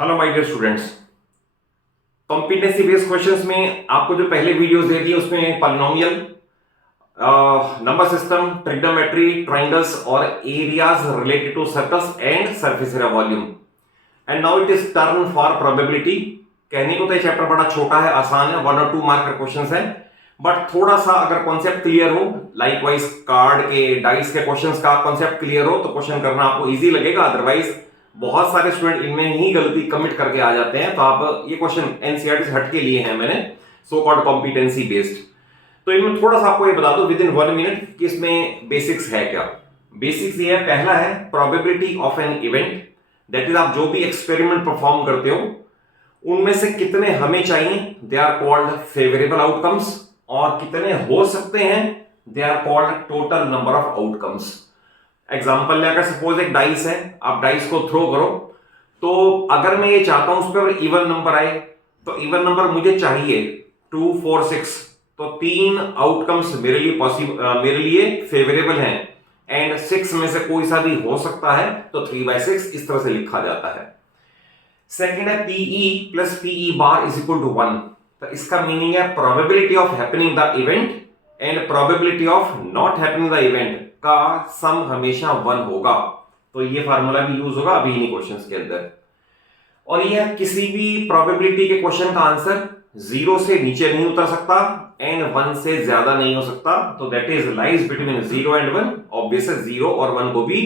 Hello my dear students. Competency based questions में आपको जो पहले वीडियोस दे दी उसमें polynomial, number system, trigonometry, triangles और areas related to circles and surface area volume. And now it is turn for probability. कहने को तो ये चैप्टर बड़ा छोटा है, आसान है, 1 और 2 मार्क का क्वेश्चंस है, बट थोड़ा सा अगर कॉन्सेप्ट क्लियर हो, लाइकवाइज कार्ड के, डाइस के क्वेश्चंस का कॉन्सेप्ट क्लियर हो तो क्वेश्चन करना आपको इजी लगेगा। अदरवाइज बहुत सारे स्टूडेंट इनमें ही गलती कमिट करके आ जाते हैं। तो आप ये क्वेश्चन एनसीईआरटी से हट के लिए हैं मैंने, सो कॉल्ड कॉम्पिटेंसी बेस्ड। तो इनमें थोड़ा सा आपको ये बता दो विद इन 1 मिनट कि इसमें बेसिक्स है क्या। बेसिक्स ये है, पहला है probability of an event, that is आप जो भी एक्सपेरिमेंट परफॉर्म करते हो उनमें से कितने हमें चाहिए, they are called favourable outcomes, और कितने हो सकते हैं, they are called total number of outcomes. Example लेकर सपोज एक डाइस है, आप डाइस को थ्रो करो, तो अगर मैं ये चाहता हूं उस पर इवन नंबर आए, तो इवन नंबर मुझे चाहिए 2, 4, 6, तो 3 आउटकम्स मेरे लिए पॉसिबल, मेरे लिए फेवरेबल हैं, एंड 6 में से कोई सा भी हो सकता है, तो 3/6 इस तरह से लिखा जाता है। सेकेंड है PE plus PE bar is equal to 1। तो इसका मीनिंग है probability of happening the event and probability of not happening the event का सम हमेशा 1 होगा। तो ये फार्मूला भी यूज होगा अभी इन्हीं क्वेश्चंस के अंदर। और यह किसी भी प्रोबेबिलिटी के क्वेश्चन का आंसर 0 से नीचे नहीं उतर सकता एंड 1 से ज्यादा नहीं हो सकता। तो that is lies between 0 and 1। Obvious 0 और 1 को भी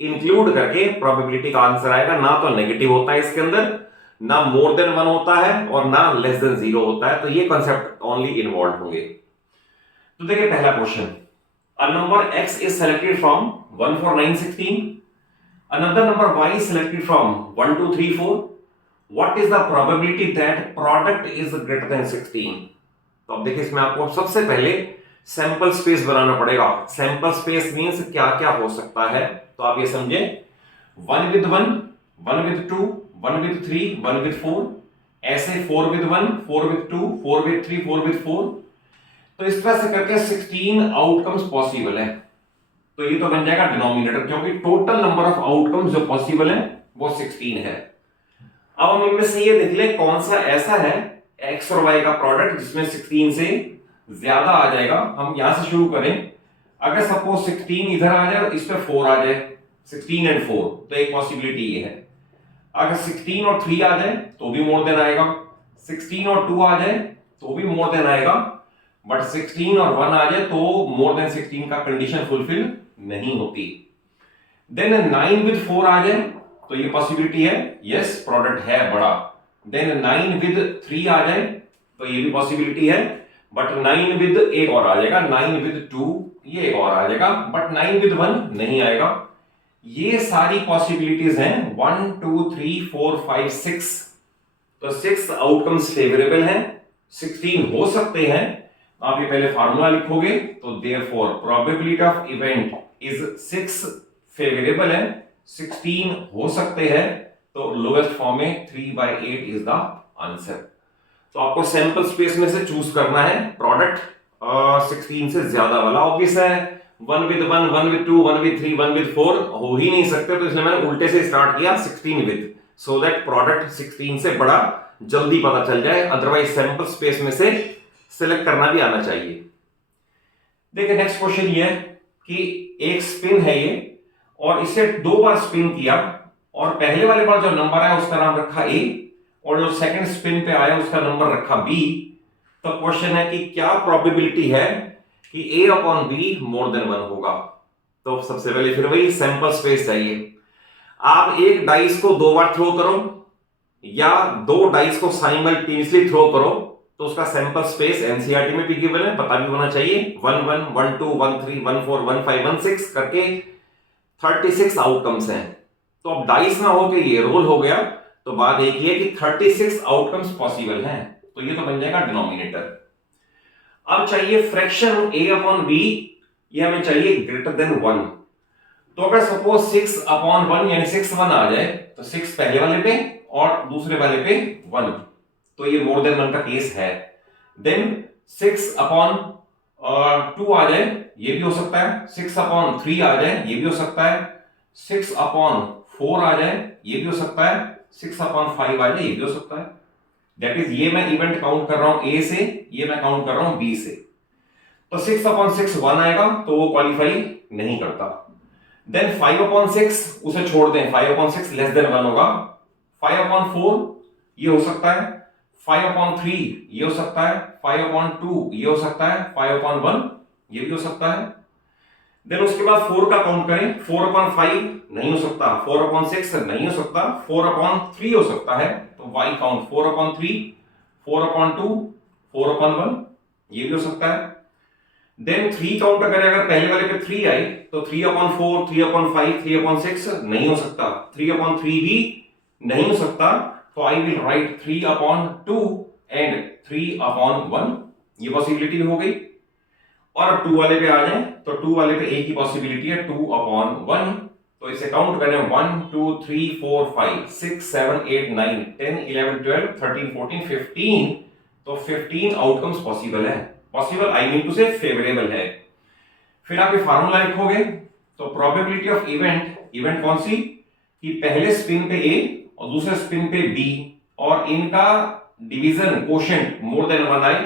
इंक्लूड करके प्रोबेबिलिटी का आंसर आएगा। ना तो नेगेटिव होता है इसके अंदर, ना मोर देन 1 होता है, और ना लेस देन 0 होता है। तो ये कॉन्सेप्ट ओनली इन्वॉल्व होंगे। तो देखिए पहला question, a number x is selected from 1, 4, 9, 16, another number y is selected from 1, 2, 3, 4. What is the probability that product is greater than 16? तो अब देखिए इसमें आपको सबसे पहले सैंपल स्पेस बनाना पड़ेगा। सैंपल स्पेस मींस क्या क्या हो सकता है, तो आप ये समझे 1 with 1, 1 with 2, 1 with 3, 1 with 4, ऐसे 4 with 1, 4 with 2, 4 with 3, 4 with 4। तो इस तरह से करके 16 आउटकम्स पॉसिबल है। तो ये तो बन जाएगा डिनोमिनेटर, क्योंकि टोटल नंबर ऑफ आउटकम्स जो पॉसिबल है वो 16 है। अब हम इनमें से ये देख ले कौन सा ऐसा है एक्स और वाई का प्रोडक्ट जिसमें 16 से ज्यादा आ जाएगा। हम यहां से शुरू करें। अगर सपोज 16 इधर आ जाए और इस पे 4 आ जाए, 16 एंड 4, तो एक पॉसिबिलिटी ये है। अगर 16 और 3 आ जाए तो भी मोर देन आएगा, 16 और 2 आ जाए तो भी मोर देन आएगा, बट 16 और 1 आ जाए तो मोर देन 16 का कंडीशन फुलफिल नहीं होती। देन 9 विद 4 आ जाए तो ये पॉसिबिलिटी है, यस प्रोडक्ट है बड़ा। देन 9 विद 3 आ जाए तो ये भी पॉसिबिलिटी है, बट 9 विद एक और आ जाएगा, 9 विद 2 ये एक और आ जाएगा, बट 9 विद 1 नहीं आएगा। ये सारी पॉसिबिलिटीज हैं 1, 2, 3, 4, 5, 6। तो 6 आउटकम्स फेवरेबल हैं, 16 हो सकते हैं। आप ये पहले फार्मूला लिखोगे, तो therefore probability of event is 6 favourable है, 16 हो सकते हैं, तो लोएस्ट फॉर्म में 3/8 इज द आंसर। तो आपको सैंपल स्पेस में से चूज करना है प्रोडक्ट 16 से ज्यादा वाला। ऑब्वियस है 1 with 1, 1 with 2, 1 with 3, 1 with 4 हो ही नहीं सकते, तो इसलिए मैंने उल्टे से स्टार्ट किया 16 विद, सो दैट प्रोडक्ट 16 से बड़ा जल्दी पता चल जाए। अदरवाइज सैंपल स्पेस में से सिलेक्ट करना भी आना चाहिए। देखिए नेक्स्ट क्वेश्चन ये है कि एक स्पिन है ये, और इसे 2 बार स्पिन किया, और पहले वाले बार जो नंबर आया उसका नाम रखा ए, और जो सेकंड स्पिन पे आया उसका नंबर रखा बी। तो क्वेश्चन है कि क्या प्रोबेबिलिटी है कि ए अपॉन बी मोर देन 1 होगा। तो सबसे पहले फिर वही सैंपल स्पेस चाहिए। आप एक डाइस को 2 बार थ्रो करो या 2 डाइस को साइमल्टेनियसली थ्रो करो, तो उसका सैंपल स्पेस एनसीईआरटी में भी गिवन है, पता भी होना चाहिए। 1, 1, 1, 2, 1, 3, 1, 4, 1, 5, 1, 6 करके 36 आउटकम्स हैं। तो अब डाइस ना हो के ये रोल हो गया, तो बात एक ही है कि 36 आउटकम्स पॉसिबल हैं, तो ये तो बन जाएगा डिनोमिनेटर। अब चाहिए फ्रैक्शन a अपॉन b, ये हमें चाहिए ग्रेटर देन 1। तो अगर सपोज 6 अपॉन 1 यानी 6, 1 आ जाए, तो 6 पहले वाले पे और दूसरे वाले पे 1, तो ये मोर देन 1 का केस है। देन 6 अपॉन 2 आ जाए, ये भी हो सकता है, 6 अपॉन 3 आ जाए, ये भी हो सकता है, 6 अपॉन 4 आ जाए, ये भी हो सकता है, 6/5 आ जाए, ये भी हो सकता है। दैट इज ये मैं इवेंट काउंट कर रहा हूं ए से, ये मैं काउंट कर रहा हूं बी से, तो 6/6 1 आएगा, तो वो क्वालिफाई नहीं करता। देन 5/6 उसे छोड़ दें, 5/6 लेस देन 1 होगा। 5/4 ये हो सकता है, 5/3 ये हो सकता है, 5/2 ये हो सकता है, 5/1 ये भी हो सकता है। देन उसके बाद 4 का काउंट करें, 4/5 नहीं हो सकता, 4/6 नहीं हो सकता, 4/3 हो सकता है, तो वाई काउंट 4/3, 4/2, 4/1 ये भी हो सकता है। देन 3 काउंट करें, अगर पहले वाले पे 3 आई तो 3/4, 3/5, 3/6 नहीं हो सकता, 3/3 भी नहीं हो सकता, तो आई विल राइट 3/2 एंड 3/1, ये पॉसिबिलिटी हो गई। और 2 वाले पे आ जाए तो 2 वाले पे एक ही पॉसिबिलिटी है, 2/1, तो इसे काउंट करें 1 2 3 4 5 6 7 8 9 10 11 12 13 14 15, तो 15 आउटकम्स पॉसिबल है। पॉसिबल आई मीन टू से फेवरेबल है। फिर आप ये फार्मूला लिखोगे, तो प्रोबेबिलिटी ऑफ इवेंट कौन सी, कि पहले स्पिन पे ए और दूसरे स्पिन पे बी, और इनका डिवीजन कोशेंट मोर देन 1 आए,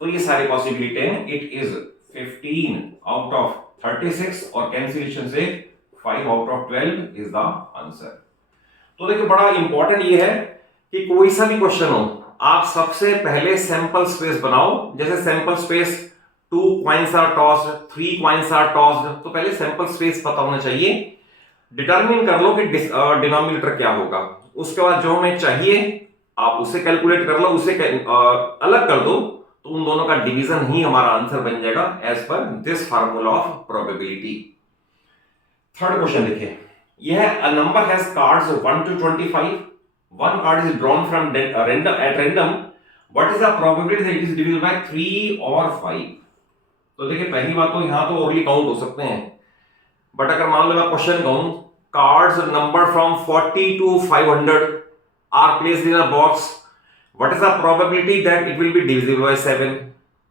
तो ये सारी पॉसिबिलिटी है। इट इज 15 आउट ऑफ 36, और कैंसिलेशन से 5 out of 12 is the answer. तो देखिए बड़ा इंपॉर्टेंट ये है कि कोई सा भी क्वेश्चन हो, आप सबसे पहले सैंपल स्पेस बनाओ। जैसे sample space 2 coins are tossed, 3 coins are tossed, तो पहले सैंपल स्पेस पता होना चाहिए। डिटरमिन कर लो कि डिनोमिनेटर क्या होगा, उसके बाद जो हमें चाहिए आप उसे कैलकुलेट कर लो, उसे अलग कर दो, तो उन दोनों का डिवीजन ही हमारा आंसर बन जाएगा as per this formula of probability. Third question देखिए, यह a number has cards 1 to 25, one card is drawn from random, what is the probability that it is divisible by 3 or 5? तो देखिए पहली बात तो यहां तो ओरली काउंट हो सकते हैं, बट अगर मान लो मैं क्वेश्चन कहूं cards number from 40 to 500 are placed in a box, what is the probability that it will be divisible by 7?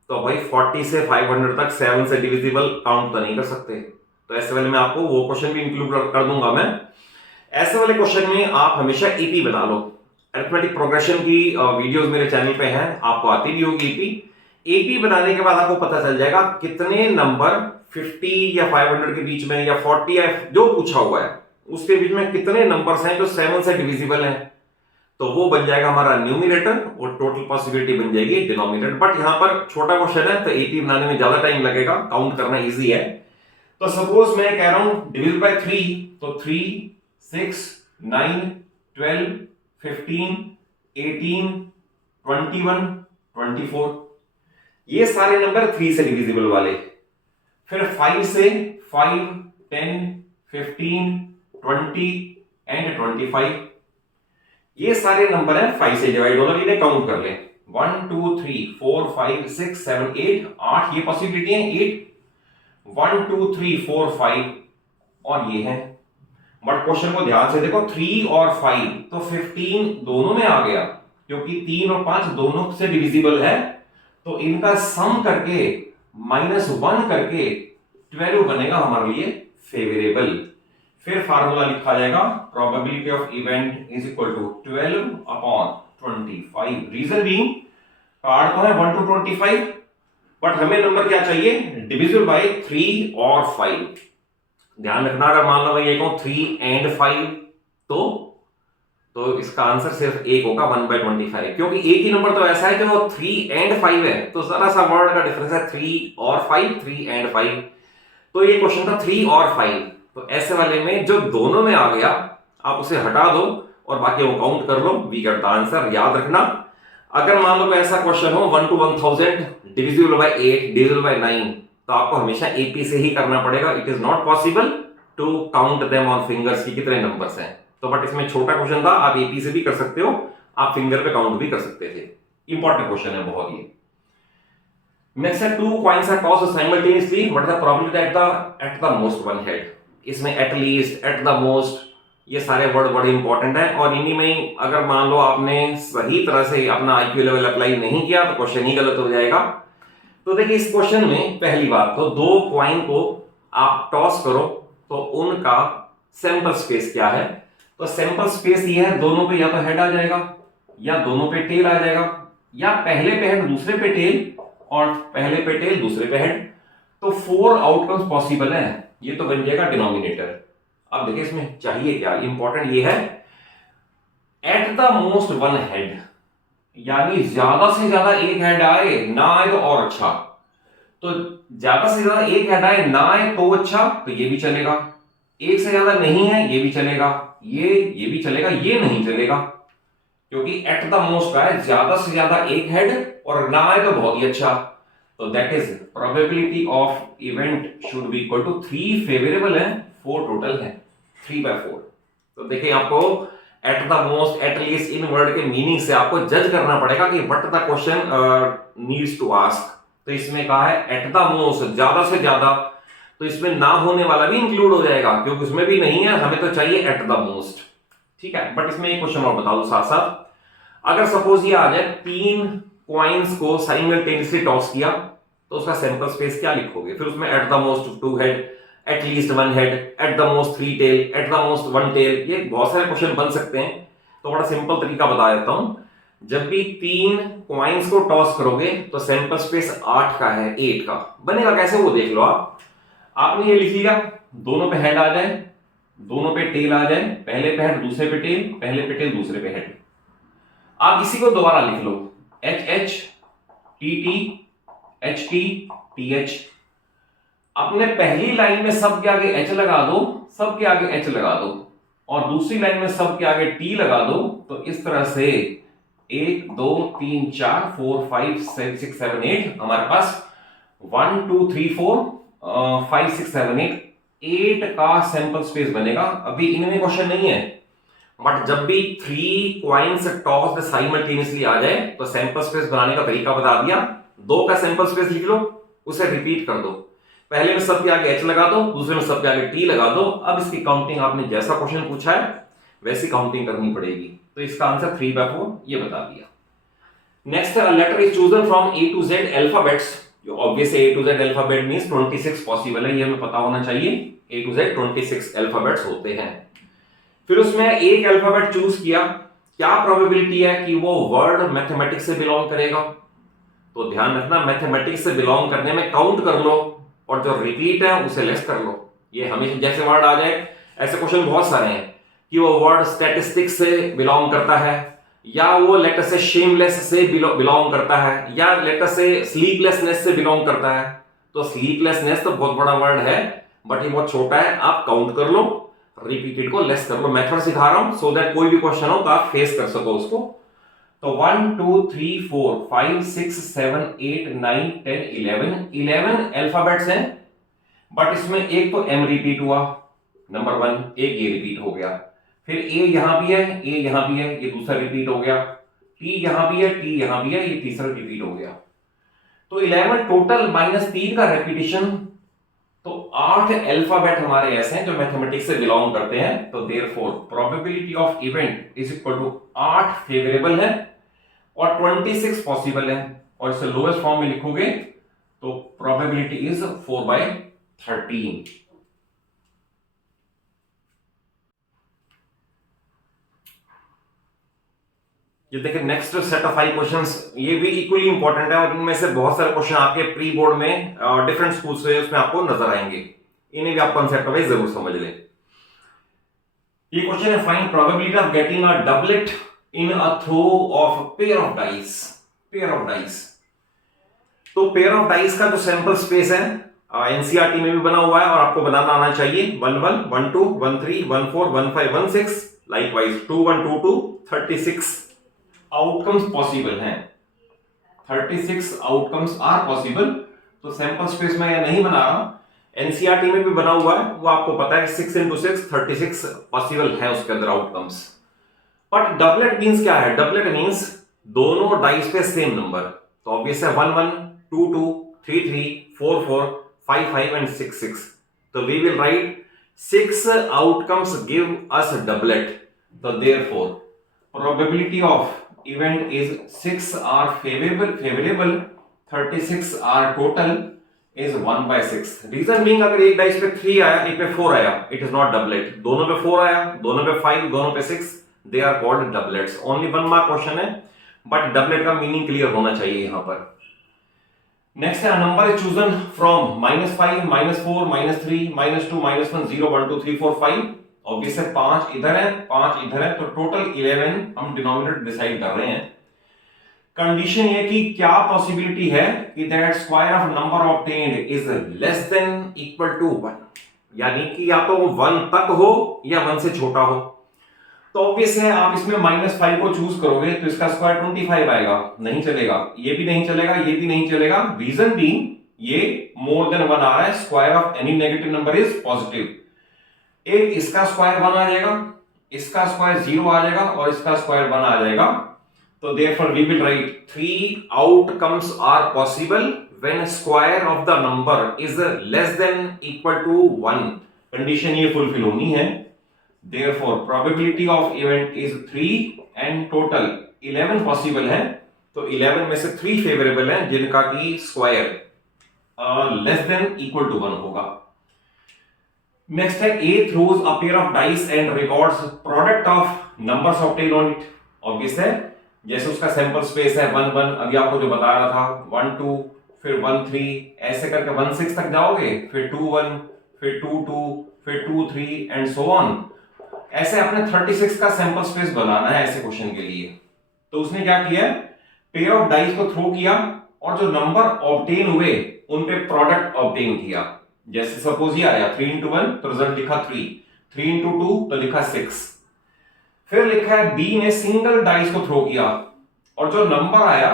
तो भाई 40 से 500 तक 7 से डिविजिबल काउंट तो नहीं कर सकते, तो ऐसे वाले में आपको वो क्वेश्चन भी इंक्लूड कर दूंगा मैं। ऐसे वाले क्वेश्चन में आप हमेशा एपी बना लो। अरिथमेटिक प्रोग्रेशन की वीडियोस मेरे चैनल पे हैं, आपको आती भी होगी एपी। एपी बनाने के बाद आपको पता चल जाएगा कितने नंबर 50 या 500 के बीच में, या 40 या जो पूछा हुआ है उसके बीच में कितने नंबर्स हैं जो 7 से डिविजिबल हैं, तो वो बन जाएगा हमारा न्यूमिनेटर, और टोटल पॉसिबिलिटी बन जाएगी डिनोमिनेटर। बट यहाँ पर छोटा क्वेश्चन है तो एपी बनाने में ज्यादा टाइम लगेगा, काउंट करना ईजी है। तो सपोज मैं कह रहा हूं डिविजिबल बाय 3, तो 3 6 9 12 15 18 21 24, ये सारे नंबर 3 से डिविजिबल वाले। फिर 5 से 5 10 15 20 एंड 25, ये सारे नंबर हैं 5 से डिवाइड होना, इन्हें काउंट कर लें 1 2 3 4 5 6 7 8 8, ये पॉसिबिलिटी है 8 1 2 3 4 5, और ये है। बट क्वेश्चन को ध्यान से देखो, 3 और 5 तो 15 दोनों में आ गया, क्योंकि 3 और 5 दोनों से डिविजिबल है, तो इनका सम करके -1 करके 12 बनेगा हमारे लिए फेवरेबल। फिर फार्मूला लिखा जाएगा probability of event is equal to 12/25। Reason being card तो है 1 to 25, बट हमें नंबर क्या चाहिए, डिविजिबल बाय 3 और 5। ध्यान रखना, अगर मान लो मैं ये कहूं 3 and 5, तो इसका आंसर सिर्फ एक होगा 1/25, क्योंकि एक ही नंबर तो ऐसा है कि वो 3 and 5 है, तो जरा सा वर्ड का डिफरेंस है 3 और 5, 3 and 5, तो ये क्वेश्चन था 3 और 5। तो ऐसे वाले में जो दोनों में आ गया आप उसे हटा दो और बाकी वो काउंट कर लो, वी गेट द आंसर। याद रखना, अगर मान लो ऐसा क्वेश्चन हो 1 to 1000 divisible by 8 divisible by 9, तो आपको हमेशा एपी से ही करना पड़ेगा। It is not possible to count them on fingers की कितने नंबर्स हैं, तो बट इसमें छोटा क्वेश्चन था, आप एपी से भी कर सकते हो, आप फिंगर पे काउंट भी कर सकते थे। इंपॉर्टेंट क्वेश्चन है बहुत ये। नेक्स्ट है 2 coins are tossed simultaneously, what is the probability at the most one head? इसमें at least, at the most, ये सारे वर्ड बड़े इंपॉर्टेंट हैं, और इन्हीं में अगर मान लो आपने सही तरह से अपना आईक्यू लेवल अप्लाई नहीं किया तो क्वेश्चन ही गलत हो जाएगा। तो देखिए इस क्वेश्चन में पहली बात तो 2 कॉइन को आप टॉस करो तो उनका सैंपल स्पेस क्या है, तो सैंपल स्पेस ये है, दोनों पे या तो हेड आ जाएगा या दोनों पे टेल आ जाएगा, या पहले पे हेड दूसरे पे टेल और पहले पे टेल दूसरे पे हेड। तो 4 आउटकम्स पॉसिबल है, ये तो बन जाएगा डिनोमिनेटर। अब देखिए इसमें चाहिए क्या, इंपॉर्टेंट ये है eight the most one head, यानी ज्यादा से ज्यादा एक हेड आए, ना आए तो और अच्छा। तो ज्यादा से ज्यादा एक हेड आए ना आए तो अच्छा, तो ये भी चलेगा। एक से ज्यादा नहीं है ये भी चलेगा, ये भी चलेगा, ये नहीं चलेगा, क्योंकि एट द मोस्ट का है, ज्यादा से ज्यादा एक हेड और ना आए तो बहुत ही अच्छा। तो that is probability of event should be equal to 3 favourable है, 4 टोटल है, 3/4। तो देखिए आपको at the most, at least in word के मीनिंग से आपको जज करना पड़ेगा कि what the question needs to ask. तो इसमें कहा है एट द मोस्ट, ज्यादा से ज्यादा, तो इसमें ना होने वाला भी इंक्लूड हो जाएगा, क्योंकि उसमें भी नहीं है, हमें तो चाहिए एट द मोस्ट। ठीक है, बट इसमें एक क्वेश्चन और बता दो साथ साथ, अगर सपोज ये आ जाए 3 कॉइन्स को साइमल्टेनियसली टॉस किया, तो उसका सैंपल स्पेस क्या लिखोगे? फिर उसमें at the most 2 head, at least 1 head, at the most 3 tail, at the most 1 tail, ये बहुत सारे क्वेश्चन बन सकते हैं। तो बड़ा सिंपल तरीका बता देता हूं, जब भी 3 कॉइन्स को टॉस करोगे तो सैंपल स्पेस 8 का है, 8 का बनेगा कैसे वो देख लो आप। आपने ये लिख लिया, दोनों पे हेड आ जाए, दोनों पे टेल आ जाए, पहले पे हेड दूसरे पे टेल, पहले पे टेल दूसरे पे हेड। आप इसी को दोबारा लिख लो, H H T T H T T H. अपने पहली लाइन में सब के आगे एच लगा दो, सब के आगे एच लगा दो, और दूसरी लाइन में सब के आगे टी लगा दो। तो इस तरह से 1 2 3 4 4 5 6 7 8 हमारे पास 1 2 3 4 5 6 7 8 का सैंपल स्पेस बनेगा। अभी इनमें क्वेश्चन नहीं है, बट जब भी 3 कॉइन्स टॉस्ड साइमल्टेनियसली आ जाए तो सैंपल स्पेस बनाने का तरीका बता दिया। 2 का सैंपल स्पेस लिख लो, उसे रिपीट कर दो, पहले में सब के आगे एच लगा दो, दूसरे में सब के आगे टी लगा दो। अब इसकी काउंटिंग आपने जैसा क्वेश्चन पूछा है वैसी काउंटिंग करनी पड़ेगी। तो इसका आंसर 3/4 ये बता दिया। Next letter is chosen from A to Z alphabets. Obviously A to Z alphabet means 26 possible है, ये हमें पता होना चाहिए। A to Z 26 अल्फाबेट्स होते हैं। फिर उसमें एक अल्फाबेट चूज किया, क्या प्रोबेबिलिटी है कि वो वर्ड मैथमेटिक्स से बिलोंग करेगा? तो ध्यान रखना, मैथमेटिक्स से बिलोंग करने में काउंट कर लो और जो रिपीट है उसे लेस कर लो। ये हमेशा जैसे वर्ड आ जाए, ऐसे क्वेश्चन बहुत सारे हैं कि वो वर्ड स्टैटिस्टिक्स से बिलोंग करता है, या वो लेटर से शेमलेस से बिलोंग करता है, या लेटर से स्लीपलेसनेस से बिलोंग करता है। तो स्लीपलेसनेस तो बहुत बड़ा वर्ड है, बट ये बहुत छोटा है, आप काउंट कर लो, रिपीटेड को लेस कर लो। मेथड सिखा रहा हूं सो दैट कोई भी क्वेश्चन हो तो आप फेस कर सको उसको। तो 1 2 3 4 5 6 7 8 9 10 11 अल्फाबेट्स हैं, बट इसमें एक तो एम रिपीट हुआ, नंबर 1, एक ये रिपीट हो गया, फिर ए यहां भी है, ए यहां भी है, ये दूसरा रिपीट हो गया, टी यहां भी है, टी यहां भी है, ये तीसरा रिपीट हो गया। तो 11 टोटल माइनस 3 का रेपिटेशन, तो 8 अल्फाबेट हमारे ऐसे हैं जो मैथमेटिक्स से बिलोंग करते हैं। तो therefore probability of event is equal to 8 favourable है और 26 पॉसिबल है, और इसे लोएस्ट फॉर्म में लिखोगे तो प्रोबेबिलिटी इज 4/13। ये देखिए नेक्स्ट सेट ऑफ 5 क्वेश्चंस, ये भी इक्वली इंपॉर्टेंट है, और इनमें से बहुत सारे क्वेश्चन आपके प्री बोर्ड में डिफरेंट स्कूल से उसमें आपको नजर आएंगे, इन्हें भी आप कंसेप्ट वाइज जरूर समझ लें। ये क्वेश्चन है, find probability of getting a doublet in a throw of pair of dice. Pair of dice, तो पेयर ऑफ डाइस का जो सैंपल स्पेस है एनसीईआरटी में भी बना हुआ है और आपको बनाना आना चाहिए। 1 1 1 2 1 3 1 4 1 5 1 6, लाइकवाइज 2 1 2 2 36 आउटकम्स पॉसिबल हैं, 36 आउटकम्स आर पॉसिबल। तो सैंपल स्पेस में यह नहीं बना रहा, एनसीईआरटी में भी बना हुआ है, वो आपको पता है 6 into 6 36 पॉसिबल है उसके अंदर आउटकम्स। बट डबलेट मींस क्या है? डबलेट मींस दोनों डाइस पे सेम नंबर। तो ऑब्वियस है 1 1 2 2 3 3 4 4 5 5 एंड 6 6। तो we will write 6 outcomes give us doublet. तो therefore probability of event is 6 are favorable, 36 are total, is 1/6। Reason being अगर एक डाइस पे 3 आया, एक पे 4 आया, इट इज नॉट डबलेट। दोनों पे 4 आया, दोनों पे 5, दोनों पे 6, they are called doublets. Only 1 mark question है, बट डबलेट का मीनिंग क्लियर होना चाहिए यहां पर। नेक्स्ट है number is chosen from -5, -4, -3, -2, -1, 0, 1, 2, 3, 4, 5। Obvious है 5 इधर है, 5 इधर है, तो टोटल 11 हम डिनोमिनेटर डिसाइड कर रहे हैं। कंडीशन ये कि क्या पॉसिबिलिटी है कि that square of number obtained is less than equal to 1, यानी कि या तो 1 तक हो या 1 से छोटा हो। तो ऑब्वियस है आप इसमें -5 को चूज करोगे तो इसका स्क्वायर 25 आएगा, नहीं चलेगा, ये भी नहीं चलेगा, ये भी नहीं चलेगा। रीजन बीइंग ये मोर देन 1 आ रहा है, square of any negative number is positive. एक इसका स्क्वायर 1 आ जाएगा, इसका स्क्वायर 0 आ जाएगा और इसका स्क्वायर 1 आ जाएगा। तो therefore we will write 3 outcomes are possible when square of the number is less than equal to 1। Condition ये फुलफिल होनी है। therefore probability of event is 3 and total 11 possible है। तो 11 में से 3 फेवरेबल है जिनका की square less than equal to 1 होगा। नेक्स्ट है A throws a pair of dice and records product of numbers obtained on it। Obvious है, जैसे उसका सैंपल स्पेस है 1 1, अभी आपको जो बता रहा था 1 2, फिर 1 3, ऐसे करके 1 6 तक जाओगे, फिर 2 1, फिर 2 2, फिर 2 3 एंड सो ऑन। ऐसे अपने 36 का सैंपल स्पेस बनाना है ऐसे क्वेश्चन के लिए। तो उसने क्या किया, पेयर ऑफ डाइस को थ्रो किया और जो नंबर ऑब्टेन हुए उन पे प्रोडक्ट ऑब्टेन किया। जैसे सपोज ये आया 3 into 1 तो रिजल्ट लिखा 3, 3 into 2 तो लिखा 6। फिर लिखा है बी ने सिंगल डाइस को थ्रो किया और जो नंबर आया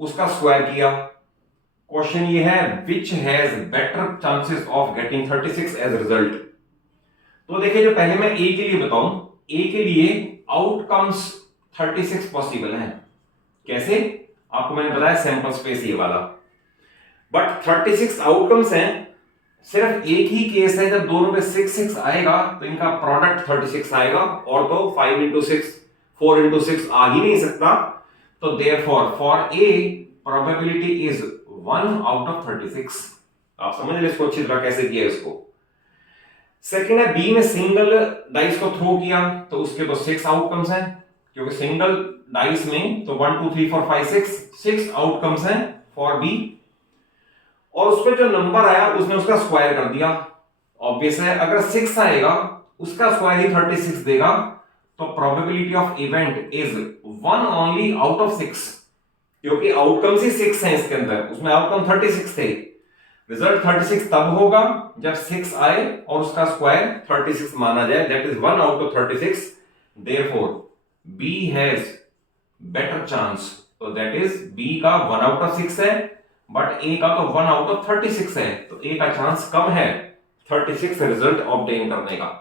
उसका स्क्वायर किया। क्वेश्चन ये है which has better chances of getting 36 as result. तो देखिए, जो पहले मैं ए के लिए बताऊं, ए के लिए आउटकम्स 36 पॉसिबल हैं। कैसे, आपको मैंने बताया सैंपल स्पेस ये वाला, बट 36 आउटकम्स हैं। सिर्फ एक ही केस है जब दोनों पे 6 6 आएगा तो इनका प्रोडक्ट 36 आएगा, और तो 5 into 6, 4 into 6 आ ही नहीं सकता। तो therefore for A probability is 1 out of 36। आप समझ ले इसको अच्छी तरह कैसे किया इसको। सेकंड है बी ने सिंगल डाइस को थ्रो किया तो उसके तो 6 आउटकम्स हैं, क्योंकि सिंगल डाइस में तो 1 2 3 4 5 6 आउटकम्स हैं फॉर बी। और उसमें जो नंबर आया उसने उसका स्क्वायर कर दिया। ऑब्वियस है अगर 6 आएगा उसका स्क्वायर ही 36 देगा, तो probability of event is 1 only out of 6, क्योंकि आउटकम्स ही 6 हैं इसके अंदर, उसमें आउटकम 36 थे। रिजल्ट 36 तब होगा जब 6 आए और उसका स्क्वायर 36 माना जाए, that is 1 out of 36। Therefore B has better chance, तो दैट इज बी का 1 आउट ऑफ 6 है, बट ए का तो 1 आउट ऑफ 36 है, तो ए का चांस कम है 36 रिजल्ट ऑब्टेन करने का।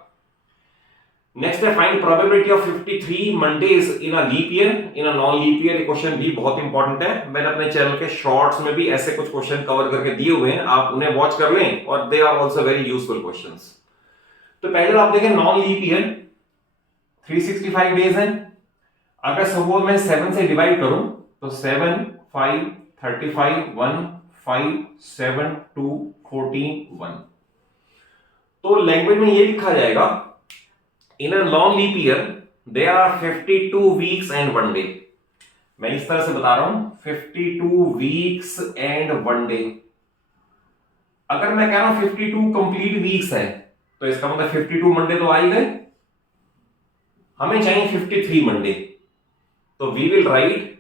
नेक्स्ट है find probability of 53 Mondays in a leap year in a non leap year. Question भी बहुत इंपॉर्टेंट है, मैंने अपने चैनल के शॉर्ट्स में भी ऐसे कुछ क्वेश्चन कवर करके दिए हुए हैं, आप उन्हें वॉच कर लें, और they are also very useful questions. तो पहले आप देखें नॉन लीप ईयर 365 डेज हैं। अगर सपोज मैं 7 से डिवाइड करूं तो 7 5 35 1 5 7 2 14 1। तो लैंग्वेज में ये लिखा जाएगा in a long leap year there are 52 weeks and 1 day. मैं इस तरह से बता रहा हूं 52 वीक्स एंड 1 डे। अगर मैं कह रहा हूं 52 कंप्लीट वीक्स है तो इसका मतलब 52 मंडे तो आ ही गए, हमें चाहिए 53 मंडे। तो we will write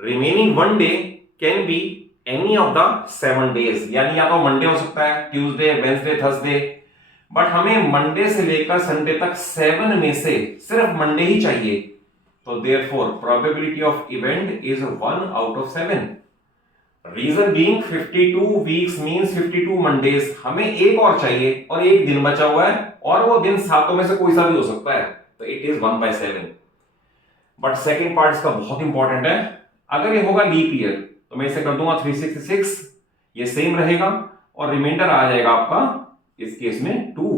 remaining 1 day can be any of the 7 days, यानी या तो मंडे हो सकता है, ट्यूसडे, वेडनेसडे, थर्सडे, बट हमें मंडे से लेकर संडे तक 7 में से सिर्फ मंडे ही चाहिए। तो therefore probability of event is 1 out of 7। Reason being 52 weeks means 52 Mondays, हमें एक और चाहिए और एक दिन बचा हुआ है, और वो दिन 7 में से कोई सा भी हो सकता है, तो it is 1/7। But second part इसका बहुत इंपॉर्टेंट है। अगर ये होगा लीप ईयर तो मैं इसे कर दूंगा 366, ये सेम रहेगा और रिमाइंडर आ जाएगा आपका इस केस में 2।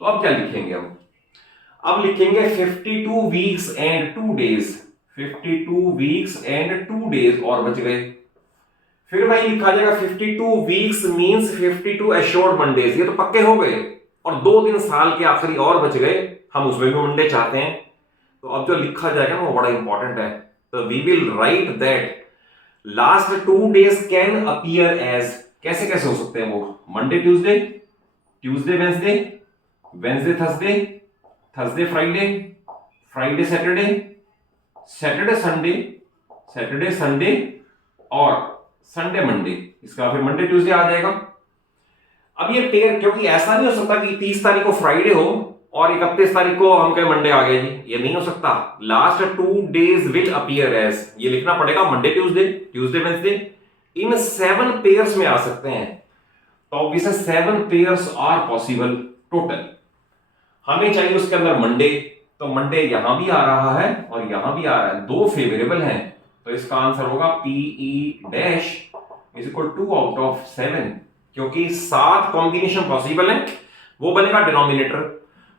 तो अब क्या लिखेंगे हम? अब लिखेंगे 52 weeks and 2 days. 52 weeks and 2 days और बच गए। फिर वही लिखा जाएगा 52 वीक्स मींस 52 एश्योर्ड मंडेज, ये तो पक्के हो गए, और 2 दिन साल के आखिरी और बच गए, हम उसमें भी मंडे चाहते हैं। तो अब जो लिखा जाएगा ना वो बड़ा इंपॉर्टेंट है। तो we will write that last 2 days can appear as, कैसे कैसे हो सकते हैं वो, Monday Tuesday, Tuesday Wednesday, Wednesday Thursday, Thursday Friday, Friday Saturday, Saturday Sunday, Saturday Sunday और संडे मंडे, इसका फिर मंडे ट्यूसडे आ जाएगा। अब ये पेयर, क्योंकि ऐसा नहीं हो सकता कि 30 तारीख को फ्राइडे हो और 31 तारीख को हम कहें मंडे आ गया जी, ये नहीं हो सकता। Last 2 days will appear as, ये लिखना पड़ेगा मंडे ट्यूसडे, ट्यूसडे वेंसडे, इन 7 पेयर्स में आ सकते हैं। तो obviously 7 pairs are possible total. हमें चाहिए उसके अंदर मंडे, तो मंडे यहां भी आ रहा है और यहां भी आ रहा है, 2 फेवरेबल हैं, तो इसका आंसर होगा PE dash is equal 2 out of 7, क्योंकि 7 कॉम्बिनेशन पॉसिबल है, वो बनेगा डिनोमिनेटर।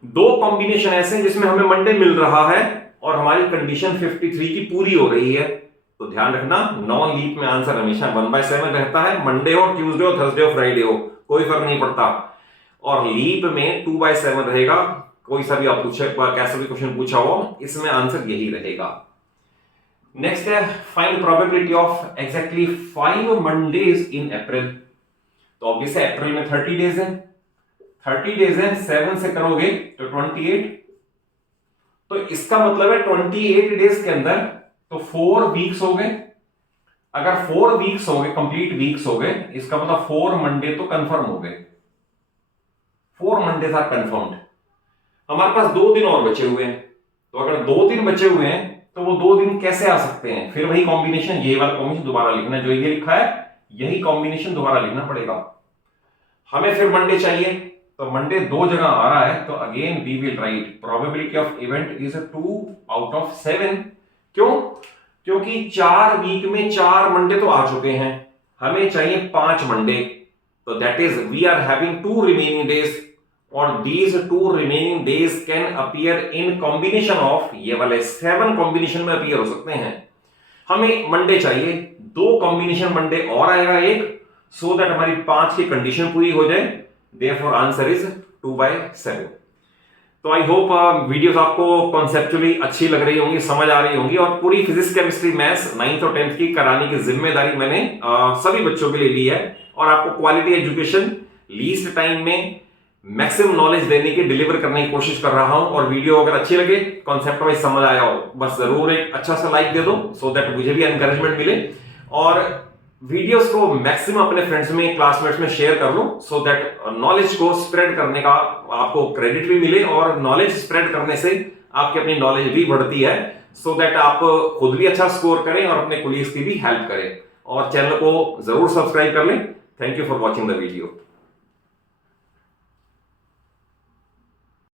2 कॉम्बिनेशन ऐसे हैं जिसमें हमें मंडे मिल रहा है और हमारी कंडीशन 53 की पूरी हो रही है। तो ध्यान रखना, नॉन लीप में आंसर हमेशा 1/7 रहता है, मंडे हो, ट्यूसडे हो, थर्सडे हो, फ्राइडे हो, कोई फर्क नहीं पड़ता। और लीप में 2/7 रहेगा, कोई सा भी आप पूछे, कैसा भी क्वेश्चन पूछा हो, इसमें आंसर यही रहेगा। नेक्स्ट है find probability of exactly 5 Mondays in April. तो ऑब्वियसली अप्रैल में 30 डेज है, 30 डेज है, 7 से करोगे तो 28, तो इसका मतलब है 28 डेज के अंदर तो 4 वीक्स हो गए। अगर 4 वीक्स हो गए, कंप्लीट वीक्स हो गए, इसका मतलब 4 मंडे तो कंफर्म हो गए, 4 मंडेज आर कंफर्म्ड। हमारे पास 2 दिन और बचे हुए हैं, तो अगर 2 दिन बचे हुए हैं तो वो 2 दिन कैसे आ सकते हैं, फिर वही कॉम्बिनेशन, ये वाला कॉम्बिनेशन दोबारा लिखना है, जो ये लिखा है यही कॉम्बिनेशन दोबारा लिखना पड़ेगा। हमें फिर मंडे चाहिए, तो मंडे 2 जगह आ रहा है, तो again we will write probability of event is 2 out of 7। क्यों? क्योंकि 4 वीक में 4 मंडे तो आ चुके हैं, हमें चाहिए 5 मंडे, तो that is we are having 2 remaining days, और these 2 remaining days can appear in combination of, ये वाले 7 कॉम्बिनेशन में अपीयर हो सकते हैं। हमें मंडे चाहिए, 2 कॉम्बिनेशन मंडे और आएगा एक, सो दैट हमारी 5 की कंडीशन पूरी हो जाए, therefore आंसर इज 2/7। तो आई होप वीडियोस आपको कॉन्सेप्चुअली अच्छी लग रही होंगी, समझ आ रही होंगी, और पूरी फिजिक्स केमिस्ट्री मैथ्स 9th और 10th की कराने की जिम्मेदारी मैंने सभी बच्चों के लिए ली है, और आपको क्वालिटी एजुकेशन लीस्ट टाइम में मैक्सिमम नॉलेज देने की, डिलीवर करने की कोशिश कर रहा हूं। और वीडियो अगर अच्छी लगे, कॉन्सेप्ट वाइज समझ आया हो, बस जरूर एक अच्छा सा लाइक दे दो, सो दैट मुझे भी एनकरेजमेंट मिले, और वीडियोस को मैक्सिमम अपने फ्रेंड्स में, क्लासमेट्स में शेयर कर लो, सो दैट नॉलेज को स्प्रेड करने का आपको क्रेडिट भी मिले, और नॉलेज स्प्रेड करने से आपकी अपनी नॉलेज भी बढ़ती है, सो दैट आप खुद भी अच्छा स्कोर करें और अपने कोलीग्स की भी हेल्प करें। और चैनल को जरूर सब्सक्राइब कर लें। Thank you for watching the video.